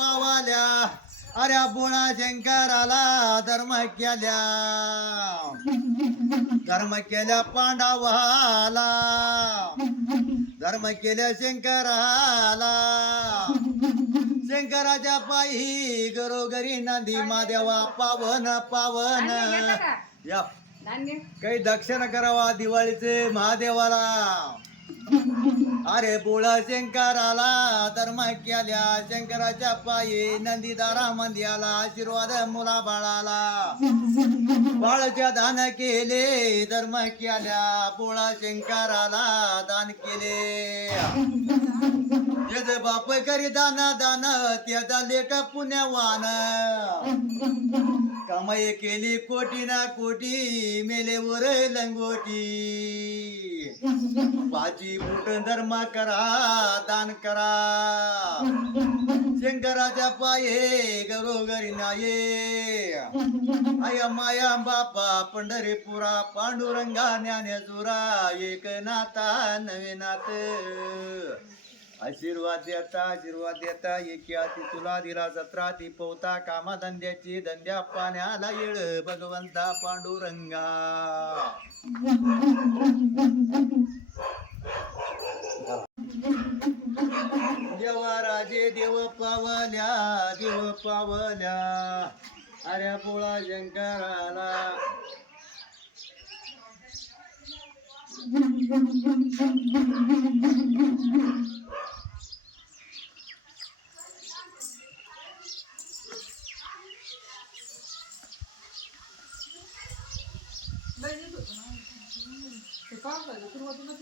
पावाल्या अरे बोळा शंकराला धर्म केल्या पांडवाला धर्म केल्या शंकराला शंकराच्या पायी घरोघरी नंदी महादेवा पावन पावन या काही दक्षिणा करावा दिवाळीचे महादेवाला अरे बोळा शंकराला धर्म केल्या शंकराच्या पायी नंदीदारा मंदियाला आशीर्वाद मुला बाळाला बाळच्या दान केले धर्म केल्या बोळा शंकराला दान केले जे बाप करी दान दान त्याचा लेख पुण्यवान कमाई केली कोटी ना कोटी मेलेवर लंगोटी बाजी बोट धर्म करा दान करा शंकराच्या पाये घरोघरी नाये आया माया बापा पंढरीपुरा पांडुरंगा ज्ञानेश्वरा एक नाता नवे नात आशीर्वाद देता एकी हाती तुला दिला 17 ती पोवता कामाधंद्याची धंद्या पाण्याला येळ भगवंता पांडुरंगा देवा राजे देव पावल्या अरे बोळा शंकराला सुरुवातीला